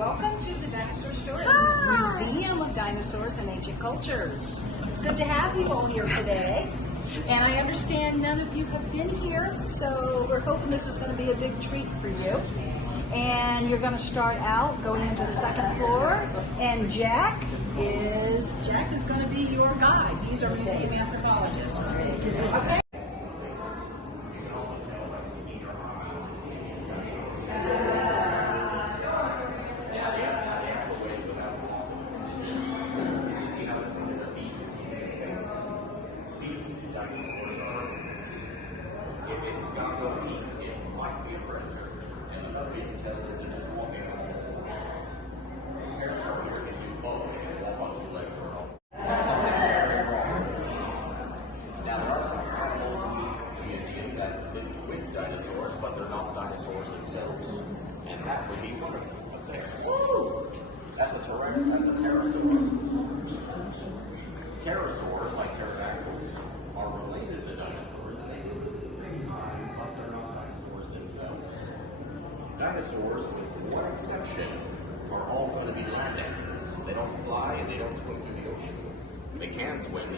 welcome to the Dinosaur Store Museum of Dinosaurs and Ancient Cultures. It's good to have you all here today. And I understand none of you have been here, so we're hoping this is going to be a big treat for you. And you're going to start out going into the second floor, and Jack is going to be your guide. He's our museum anthropologist. Okay. Dinosaurs, but they're not dinosaurs themselves. And that would be one of them up there. That's a pterosaur. Pterosaurs, like pterodactyls, are related to dinosaurs, and they live at the same time, but they're not dinosaurs themselves. Dinosaurs, with one exception, are all going to be land animals. They don't fly and they don't swim through the ocean. They can swim,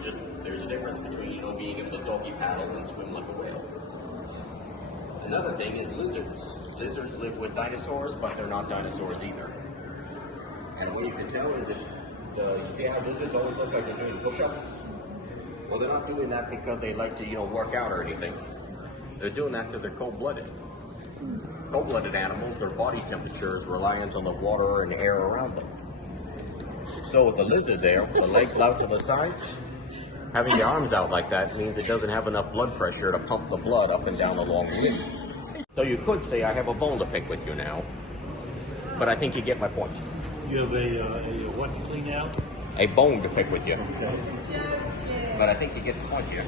there's a difference between, being able to doggy paddle and swim like a whale. Another thing is lizards. Lizards live with dinosaurs, but they're not dinosaurs either. And what you can tell is you see how lizards always look like they're doing push-ups? Well, they're not doing that because they like to, work out or anything. They're doing that because they're cold-blooded. Cold-blooded animals, their body temperature is reliant on the water and air around them. So with the lizard there, the legs out to the sides, having the arms out like that means it doesn't have enough blood pressure to pump the blood up and down the long limb. So you could say I have a bone to pick with you now, but I think you get my point. You have a what to clean out? A bone to pick with you. Okay. But I think you get the point here.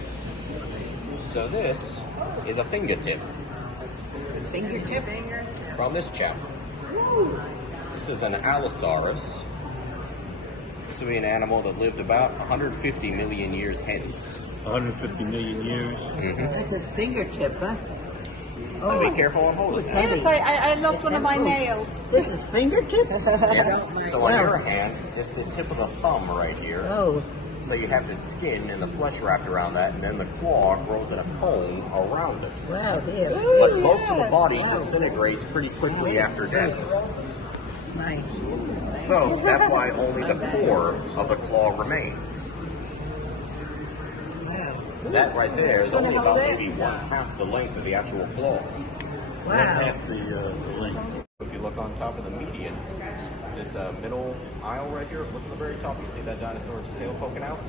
So this is a fingertip. Fingertip? From this chap. This is an Allosaurus. This would be an animal that lived about 150 million years hence. 150 million years. Mm-hmm. That's a fingertip, huh? Oh, be careful and hold it. Yes, I lost one of my nails. This is fingertip? Yeah. So on your hand, it's the tip of the thumb right here. Oh. So you have the skin and the flesh wrapped around that, and then the claw grows in a cone around it. Wow, dear. But most of the body disintegrates pretty quickly after death. Nice. So that's why only the core of the claw remains. Wow. That right there is only about maybe 1/2 the length of the actual claw. Wow. Half the length. If you look on top of the median, this middle aisle right here, look at the very top, you see that dinosaur's tail poking out?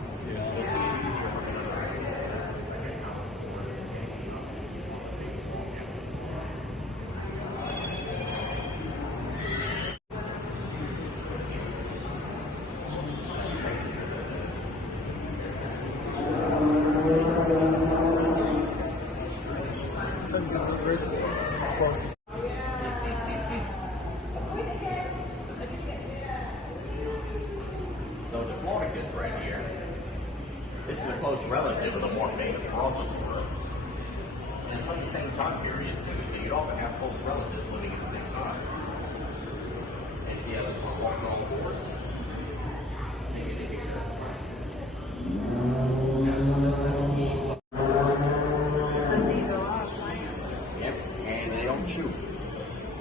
So the Diplodocus right here, this is a close relative of the more famous Brontosaurus. And it's from the same time period too, so you'd often have close relatives living at the same time. And see how this one walks on all fours? Yep, and they don't chew.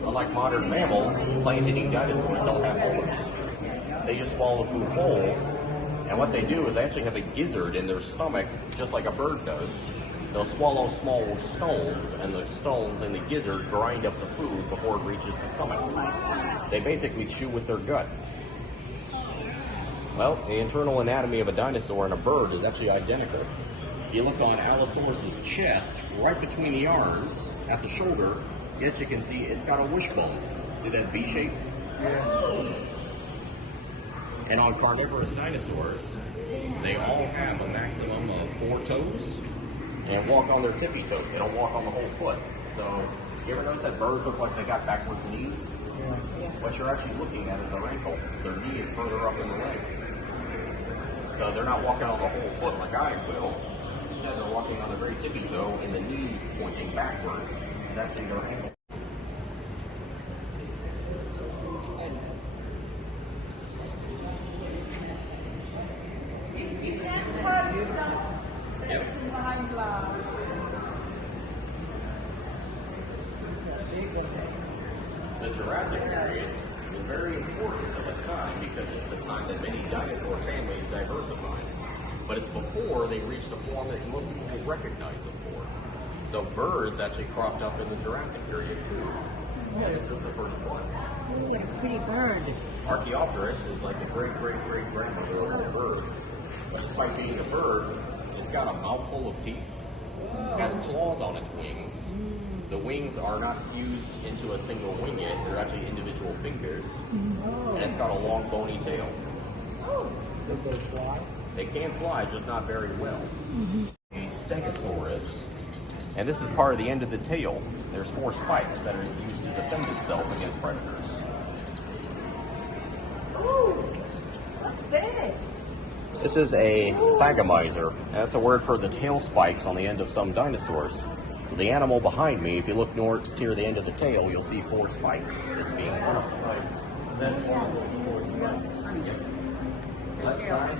Unlike modern mammals, plant-eating dinosaurs don't have molars. They just swallow the food whole, and what they do is they actually have a gizzard in their stomach, just like a bird does. They'll swallow small stones, and the stones in the gizzard grind up the food before it reaches the stomach. They basically chew with their gut. Well, the internal anatomy of a dinosaur and a bird is actually identical. If you look on Allosaurus's chest, right between the arms, at the shoulder, yes, you can see it's got a wishbone. See that V shape? And on carnivorous dinosaurs, they all have a maximum of 4 toes and walk on their tippy toes. They don't walk on the whole foot. So, you ever notice that birds look like they got backwards knees? Yeah. What you're actually looking at is their ankle. Their knee is further up in the leg. So they're not walking on the whole foot like I will. Instead, they're walking on the very tippy toe and the knee pointing backwards is actually their ankle. period was very important at the time because it's the time that many dinosaur families diversified. But it's before they reached a form that most people will recognize them for. So birds actually cropped up in the Jurassic period too. And this is the first one. Look at a pretty bird. Archaeopteryx is like the great-great-great-grandmother of all birds. But despite being a bird, it's got a mouthful of teeth. It has claws on its wings. The wings are not fused into a single wing yet. They're actually individual fingers. And it's got a long bony tail. Did they fly? They can fly, just not very well. A Stegosaurus. And this is part of the end of the tail. There's 4 spikes that are used to defend itself against predators. Ooh, what's this? This is a thagomizer. That's a word for the tail spikes on the end of some dinosaurs. So the animal behind me, if you look north near the end of the tail, you'll see 4 spikes as being one of them. Left side.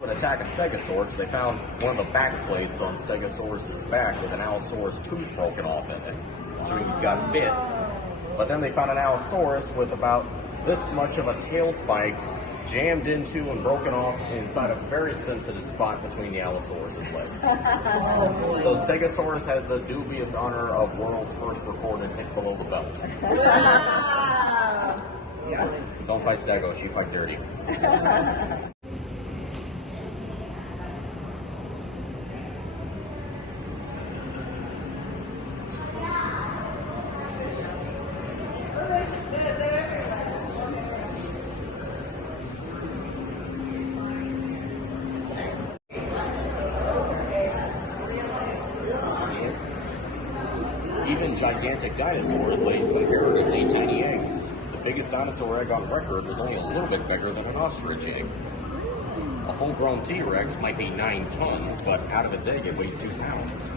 Would attack a stegosaurus, they found one of the back plates on Stegosaurus's back with an Allosaurus tooth broken off in it, so he got bit. But then they found an Allosaurus with about this much of a tail spike jammed into and broken off inside a very sensitive spot between the Allosaurus's legs. So Stegosaurus has the dubious honor of world's first recorded hit below the belt. Don't fight Stego, she fight dirty. Even gigantic dinosaurs lay comparatively tiny eggs. The biggest dinosaur egg on record was only a little bit bigger than an ostrich egg. A full-grown T-Rex might be 9 tons, but out of its egg it weighed 2 pounds.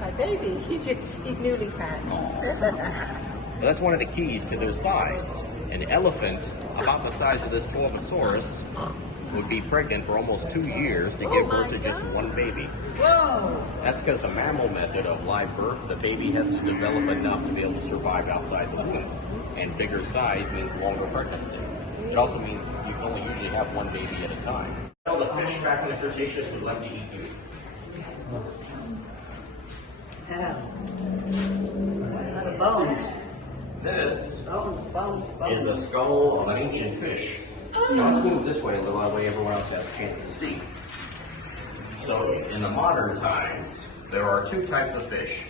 My baby, he's newly hatched. Now, that's one of the keys to their size. An elephant, about the size of this Torvosaurus, would be pregnant for almost 2 years to give birth to just 1 baby. Whoa! That's because the mammal method of live birth, the baby has to develop enough to be able to survive outside the womb. And bigger size means longer pregnancy. It also means you can only usually have 1 baby at a time. Well, the fish back in the Cretaceous would love to eat you. A lot of bones. This Bones. is the skull of an ancient fish. Now let's move this way a little, that way everyone else has a chance to see. So in the modern times, there are 2 types of fish.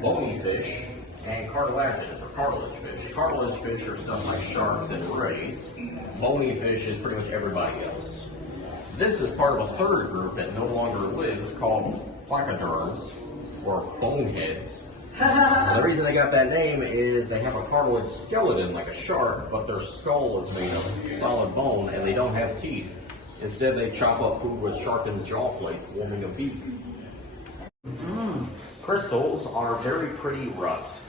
Bony fish and cartilaginous or cartilage fish. Cartilage fish are stuff like sharks and rays. Bony fish is pretty much everybody else. This is part of a third group that no longer lives called placoderms or boneheads. The reason they got that name is they have a cartilage skeleton like a shark, but their skull is made of solid bone and they don't have teeth. Instead, they chop up food with sharpened jaw plates, forming a beak. Crystals are very pretty rust.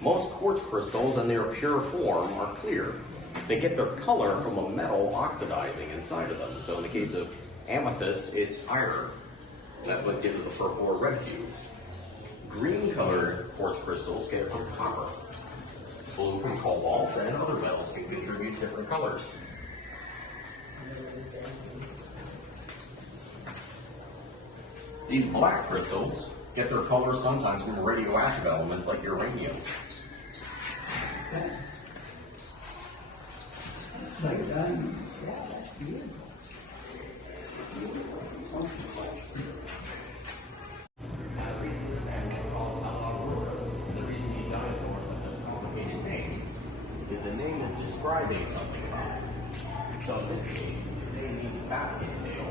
Most quartz crystals in their pure form are clear. They get their color from a metal oxidizing inside of them. So in the case of amethyst, it's iron. That's what gives it the purple or red hue. Green-colored quartz crystals get it from copper. Blue from cobalt, and other metals can contribute different colors. These black crystals get their color sometimes from radioactive elements like uranium. Like diamonds. Yeah, that's beautiful. Describing something about it. So in this case, its name means basket tail,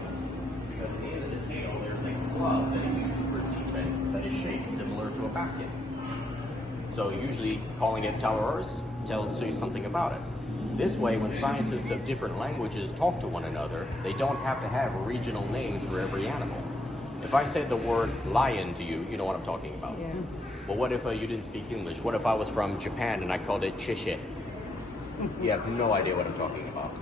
because at the end of the tail there's a club that it uses for defense that is shaped similar to a basket. So usually calling it Tauros tells you something about it. This way, when scientists of different languages talk to one another, they don't have to have regional names for every animal. If I said the word lion to you, you know what I'm talking about. Yeah. But what if you didn't speak English? What if I was from Japan and I called it Chishe? You have no idea what I'm talking about.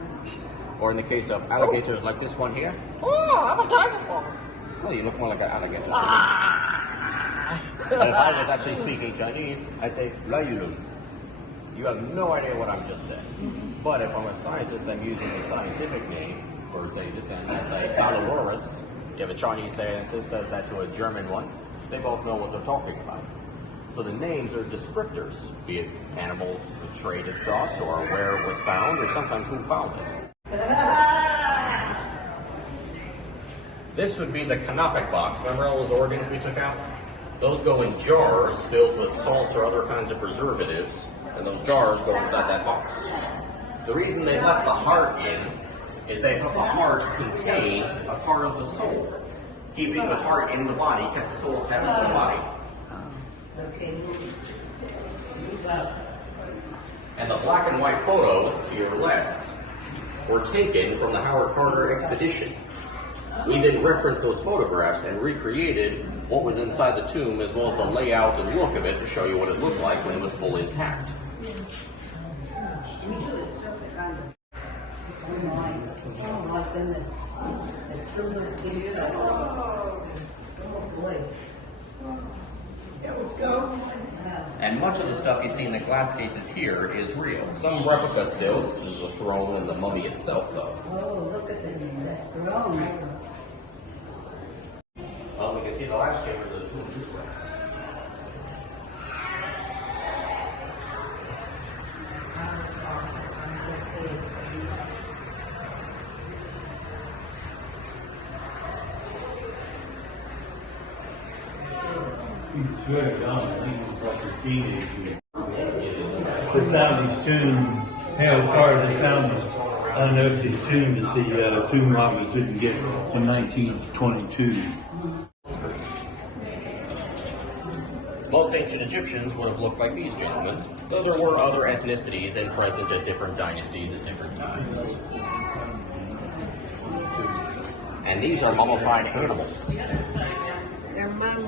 Or in the case of alligators like this one here, Oh, I'm a dinosaur. well, you look more like an alligator to me. And if I was actually speaking Chinese, I'd say, "La Yulu." You have no idea what I'm just saying. But if I'm a scientist, I'm using the scientific name for, say, this animal, say, Calorurus. You have a Chinese scientist says that to a German one, they both know what they're talking about. So the names are descriptors, be it animals, the trait it's got, or where it was found, or sometimes who found it. This would be the canopic box. Remember all those organs we took out? Those go in jars filled with salts or other kinds of preservatives, and those jars go inside that box. The reason they left the heart in is they thought the heart contained a part of the soul. Keeping the heart in the body kept the soul attached to the body. And the black and white photos to your left were taken from the Howard Carter expedition. We then referenced those photographs and recreated what was inside the tomb as well as the layout and look of it to show you what it looked like when it was fully intact. Oh my goodness. The tomb is beautiful. Oh boy. And much of the stuff you see in the glass cases here is real. Some replica stills, such as the throne and the mummy itself, though. Oh, look at that throne. Well, we can see the last chambers of the tomb this way. He's very young. He was like a teenager. They found his tomb, Howard Carter, they found his, unearthed his tomb that the tomb robbers didn't get in 1922. Most ancient Egyptians would have looked like these gentlemen, though there were other ethnicities and present at different dynasties at different times. And these are mummified animals. Their mom.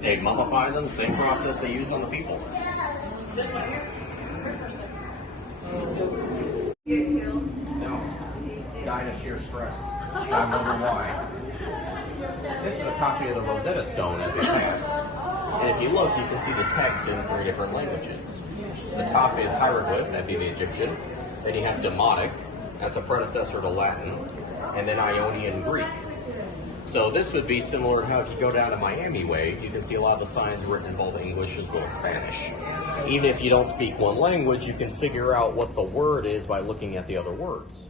They mummify them, same process they use on the people. No. Died of sheer stress. I wonder why. This is a copy of the Rosetta Stone as we pass. And if you look, you can see the text in 3 different languages. The top is hieroglyph, that'd be the Egyptian. Then you have Demotic, that's a predecessor to Latin. And then Ionian Greek. So this would be similar to how if you go down to Miami way, you can see a lot of the signs written in both English as well as Spanish. Even if you don't speak one language, you can figure out what the word is by looking at the other words.